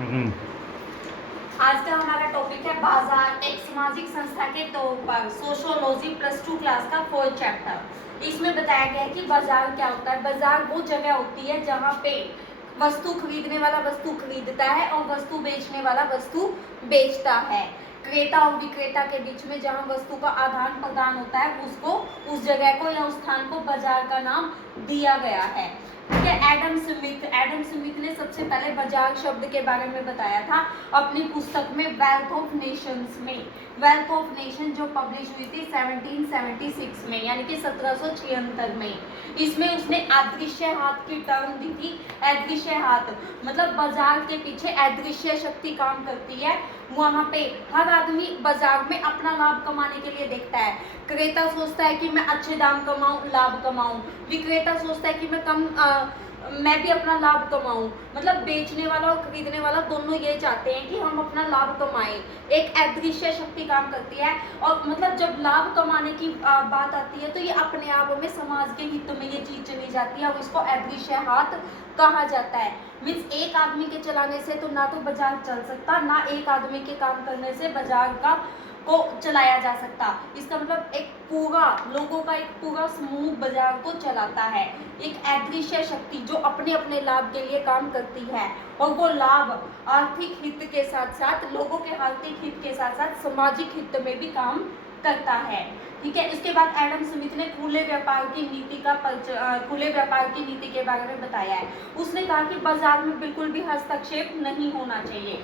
हम्म। आज का हमारा टॉपिक है बाजार, एक सामाजिक संस्था के तौर पर सोशियोलॉजी +2 क्लास का 4th चैप्टर। इसमें बताया गया है कि बाजार क्या होता है। बाजार वो जगह होती है जहाँ पे वस्तु खरीदने वाला वस्तु खरीदता है और वस्तु बेचने वाला वस्तु बेचता है। क्रेता और विक्रेता के बीच में जहाँ वस्तु का आदान प्रदान होता है उसको, उस जगह को या उस स्थान को बाजार का नाम दिया गया है। ठीक है। एडम स्मिथ ने सबसे पहले बाजार शब्द के बारे में बताया था अपनी पुस्तक में वेल्थ ऑफ नेशंस में। वेल्थ ऑफ नेशन जो पब्लिश हुई थी 1776 में, यानी कि 1776 में। इसमें उसने अदृश्य हाथ की टर्म दी थी। अदृश्य हाथ मतलब बाजार के पीछे अदृश्य शक्ति काम करती है। वहां पे हर आदमी बाजार में अपना लाभ कमाने के लिए देखता है। क्रेता सोचता है कि मैं अच्छे दाम कमाऊं, लाभ कमाऊं। विक्रेता सोचता है कि मैं भी अपना लाभ कमाऊं। मतलब बेचने वाला और खरीदने वाला दोनों ये चाहते हैं कि हम अपना लाभ कमाएं। एक अदृश्य शक्ति काम करती है। और मतलब जब लाभ कमाने की बात आती है तो ये अपने आप में समाज के हित में ये चीज चली जाती है और इसको अदृश्य हाथ कहा जाता है। मीन्स एक आदमी के चलाने से तो ना तो बाजार चल सकता, ना एक आदमी के काम करने से बाजार को चलाया जा सकता। इसका मतलब एक पूरा लोगों का एक पूरा समूह बाजार को चलाता है। एक अदृश्य शक्ति जो अपने अपने लाभ के लिए काम करती है और वो लाभ आर्थिक हित के साथ साथ, लोगों के आर्थिक हित के साथ साथ सामाजिक हित में भी काम करता है। ठीक है। इसके बाद एडम स्मिथ ने खुले व्यापार की नीति के बारे में बताया है। उसने कहा कि बाजार में बिल्कुल भी हस्तक्षेप नहीं होना चाहिए।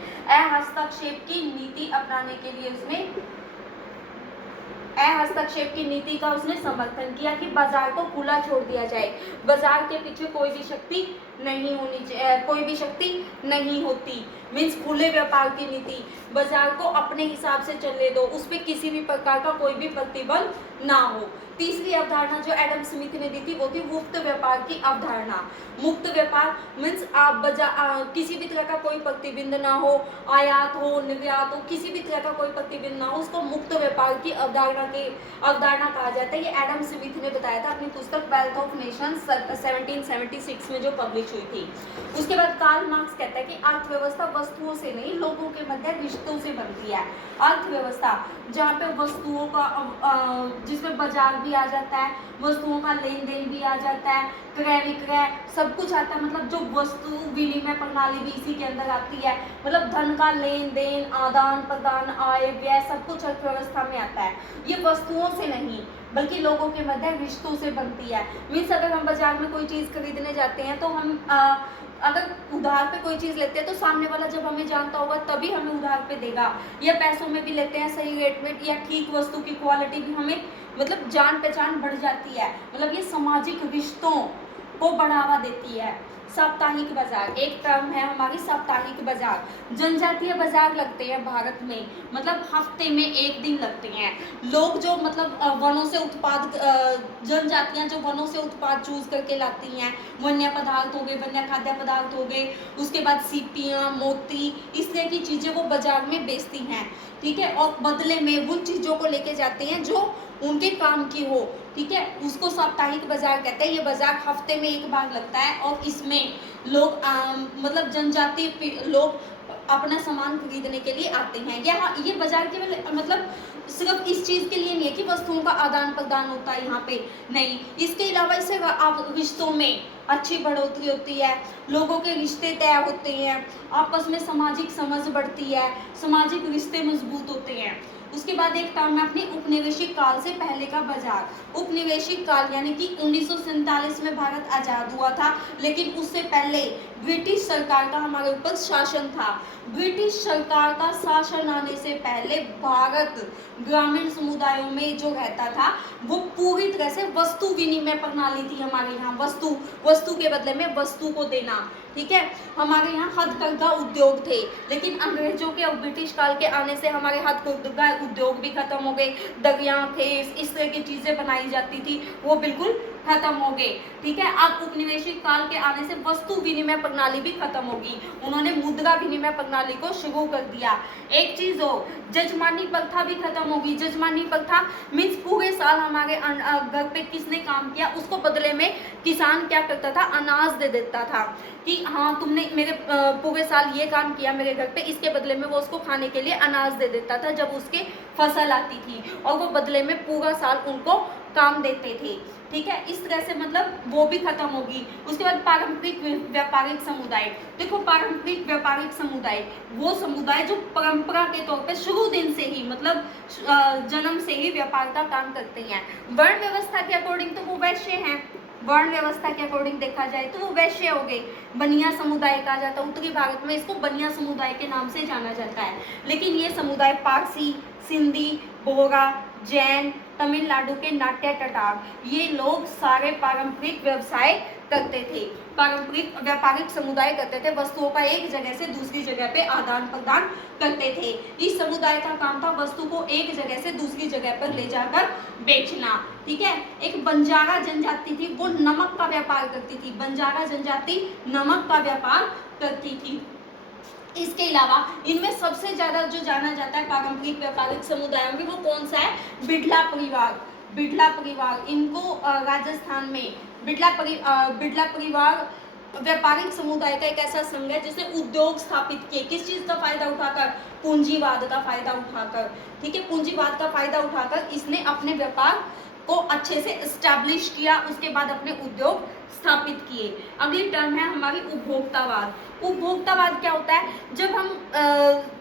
हस्तक्षेप की नीति अपनाने के लिए हस्तक्षेप की नीति का उसने समर्थन किया कि बाजार को खुला छोड़ दिया जाए। बाजार के पीछे कोई भी शक्ति नहीं होनी चाहिए, कोई भी शक्ति नहीं होती। मीन्स खुले व्यापार की नीति, बाजार को अपने हिसाब से चलने दो, उस पर किसी भी प्रकार का कोई भी प्रतिबंध ना हो। तीसरी अवधारणा जो एडम स्मिथ ने दी थी वो थी मुक्त व्यापार की अवधारणा। मुक्त व्यापार मीन्स किसी भी तरह का कोई प्रतिबंध ना हो, आयात हो निर्यात हो, किसी भी तरह का कोई प्रतिबंध ना हो, उसको मुक्त व्यापार की अवधारणा कहा जाता है। ये एडम स्मिथ ने बताया था अपनी पुस्तक वेल्थ ऑफ नेशंस 1776 में जो पब्लिश हुई थी। उसके बाद कार्ल मार्क्स कहता है कि अर्थव्यवस्था वस्तुओं से नहीं, लोगों के मध्य रिश्तों से बनती है। अर्थव्यवस्था जहाँ पे वस्तुओं का जिसमें बाजार भी आ जाता है, वस्तुओं का लेन देन भी आ जाता है, क्रय विक्रय सब कुछ आता है। मतलब जो वस्तु विनिमय प्रणाली भी इसी के अंदर आती है। मतलब धन का लेन देन, आदान प्रदान, आय व्यय सब कुछ अर्थव्यवस्था में आता है। ये वस्तुओं से नहीं बल्कि लोगों के मध्य रिश्तों से बनती है। मीन्स अगर हम बाजार में कोई चीज़ खरीदने जाते हैं तो हम अगर उधार पे कोई चीज़ लेते हैं तो सामने वाला जब हमें जानता होगा तभी हमें उधार पे देगा। या पैसों में भी लेते हैं सही रेट में, या ठीक वस्तु की क्वालिटी भी हमें मतलब जान पहचान बढ़ जाती है। मतलब ये सामाजिक रिश्तों को बढ़ावा देती है। साप्ताहिक बाजार एक टर्म है हमारी, साप्ताहिक बाजार। जनजातीय बाजार लगते हैं भारत में, मतलब हफ्ते में एक दिन लगते हैं। लोग जो मतलब वनों से उत्पाद, जनजातियां जो वनों से उत्पाद चूज करके लाती हैं, वन्य पदार्थ हो गए, वन्य खाद्य पदार्थ हो गए, उसके बाद सीपियां, मोती, इस तरह की चीजें वो बाजार में बेचती हैं। ठीक है। और बदले में उन चीजों को लेके जाते हैं जो उनके काम की हो। ठीक है। उसको साप्ताहिक बाजार कहते हैं। ये बाजार हफ्ते में एक बार लगता है और इसमें लोग मतलब जनजातीय लोग अपना सामान खरीदने के लिए आते हैं। ये बाजार केवल मतलब सिर्फ इस चीज के लिए नहीं है कि वस्तुओं का आदान प्रदान होता है यहाँ पे, नहीं। इसके अलावा इससे रिश्तों में अच्छी बढ़ोतरी होती है, लोगों के रिश्ते तय होते हैं, आपस में सामाजिक समझ बढ़ती है, सामाजिक रिश्ते मजबूत होते हैं। उसके बाद एक टर्म है अपनी उपनिवेशिक काल से पहले का बाजार। उपनिवेशिक काल यानी कि 1947 में भारत आजाद हुआ था, लेकिन उससे पहले ब्रिटिश सरकार का हमारे ऊपर शासन था। ब्रिटिश सरकार का शासन आने से पहले भारत ग्रामीण समुदायों में जो रहता था वो पूरी तरह से वस्तु विनिमय प्रणाली थी। हमारे यहाँ वस्तु के बदले में वस्तु को देना। ठीक है। हमारे यहाँ हथकरघा उद्योग थे, लेकिन अंग्रेजों के और ब्रिटिश काल के आने से हमारे हथकरघा उद्योग भी खत्म हो गए। दरिया थे, इस तरह की चीजें बनाई जाती थी वो बिल्कुल खत्म हो गए। ठीक है, अब उपनिवेशिक काल के आने से वस्तु विनिमय प्रणाली भी खत्म होगी। उन्होंने मुद्रा विनिमय प्रणाली को शुरू कर दिया। एक चीज हो, जजमानी प्रथा भी खत्म होगी। जजमानी प्रथा मीन्स पूरे साल हमारे घर पे किसने काम किया उसको बदले में किसान क्या करता था, अनाज दे देता था कि हाँ तुमने मेरे पूरे साल ये काम किया मेरे घर पे, इसके बदले में वो उसको खाने के लिए अनाज दे देता था जब उसके फसल आती थी, और वो बदले में पूरा साल उनको काम देते थे। ठीक है, इस तरह से मतलब वो भी खत्म होगी। उसके बाद पारंपरिक व्यापारिक समुदाय। देखो, पारंपरिक व्यापारिक समुदाय वो समुदाय जो परंपरा के तौर पे शुरू दिन से ही मतलब जन्म से ही व्यापार का काम करते हैं। वर्ण व्यवस्था के अकॉर्डिंग तो वो वैश्य हैं। वर्ण व्यवस्था के अकॉर्डिंग देखा जाए तो वो वैश्य हो गए। बनिया समुदाय कहा जाता है, उत्तरी भारत में इसको बनिया समुदाय के नाम से जाना जाता है। लेकिन ये समुदाय पारसी, सिंधी, बोहरा, जैन, तमिलनाडु के नाट्य टटार, ये लोग सारे पारंपरिक व्यवसाय करते थे, पारंपरिक व्यापारिक समुदाय करते थे, वस्तुओं का एक जगह से दूसरी जगह पे आदान प्रदान करते थे। इस समुदाय का काम था वस्तु को एक जगह से दूसरी जगह पर ले जाकर बेचना। ठीक है, एक बंजारा जनजाति थी, वो नमक का व्यापार करती थी। बंजारा जनजाति नमक का व्यापार करती थी। इसके अलावा इनमें सबसे ज्यादा जो जाना जाता है पारंपरिक व्यापारिक समुदायों में वो कौन सा है, बिड़ला परिवार। बिड़ला परिवार, इनको राजस्थान में बिड़ला परिवार व्यापारिक समुदाय का एक ऐसा संघ है जिसने उद्योग स्थापित किए। किस चीज का फायदा उठाकर, पूंजीवाद का फायदा उठाकर। ठीक है, पूंजीवाद का फायदा उठाकर इसने अपने व्यापार को अच्छे से एस्टैब्लिश किया, उसके बाद अपने उद्योग स्थापित किए। अगली टर्म है हमारी उपभोक्तावाद। उपभोक्तावाद क्या होता है, जब हम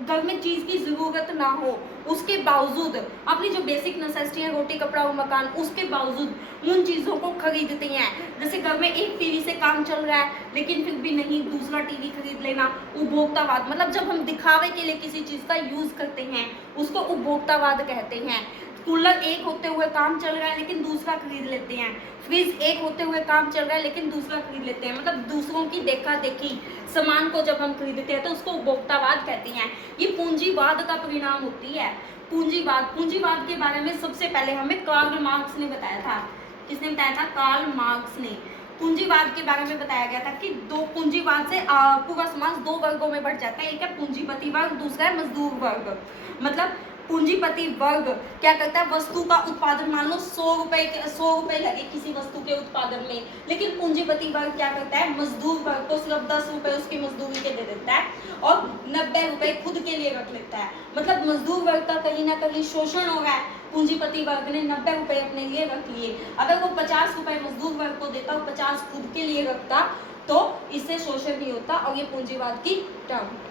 घर में चीज की जरूरत ना हो उसके बावजूद अपनी जो बेसिक नेसेसिटी है, रोटी कपड़ा और मकान, उसके बावजूद उन चीजों को खरीदते हैं। जैसे घर में एक टीवी से काम चल रहा है लेकिन फिर भी नहीं दूसरा टीवी खरीद लेना, उपभोक्तावाद। मतलब जब हम दिखावे के लिए किसी चीज का यूज करते हैं उसको उपभोक्तावाद कहते हैं। कूलर एक होते हुए काम चल रहा है लेकिन दूसरा खरीद लेते हैं। फ्रिज एक होते हुए काम चल रहा है लेकिन दूसरा खरीद लेते हैं। मतलब दूसरों की देखा देखी सामान को जब हम खरीदते हैं तो उसको उपभोक्तावाद कहते हैं। ये पूंजीवाद का परिणाम होती है। पूंजीवाद के बारे में सबसे पहले हमें कार्ल मार्क्स ने बताया था। किसने बताया था, कार्ल मार्क्स ने। पूंजीवाद के बारे में बताया गया था कि पूंजीवाद से पूरा समाज दो वर्गों में बढ़ जाता है। एक है पूंजीपति वर्ग, दूसरा है मजदूर वर्ग। मतलब पूंजीपति वर्ग क्या करता है, वस्तु का उत्पादन, मान लो 100 रुपए लगे किसी वस्तु के उत्पादन में, लेकिन पूंजीपति वर्ग क्या करता है, मजदूर वर्ग को सिर्फ 10 रुपए उसकी मजदूरी के दे देता है और 90 रुपए खुद के लिए रख लेता है। मतलब मजदूर वर्ग का कहीं ना कहीं शोषण हो रहा है। पूंजीपति वर्ग ने 90 रुपए अपने लिए रख लिए। अगर वो 50 रुपए मजदूर वर्ग को देता और 50 खुद के लिए रखता तो इससे शोषण नहीं होता और ये पूंजीवाद की टर्म।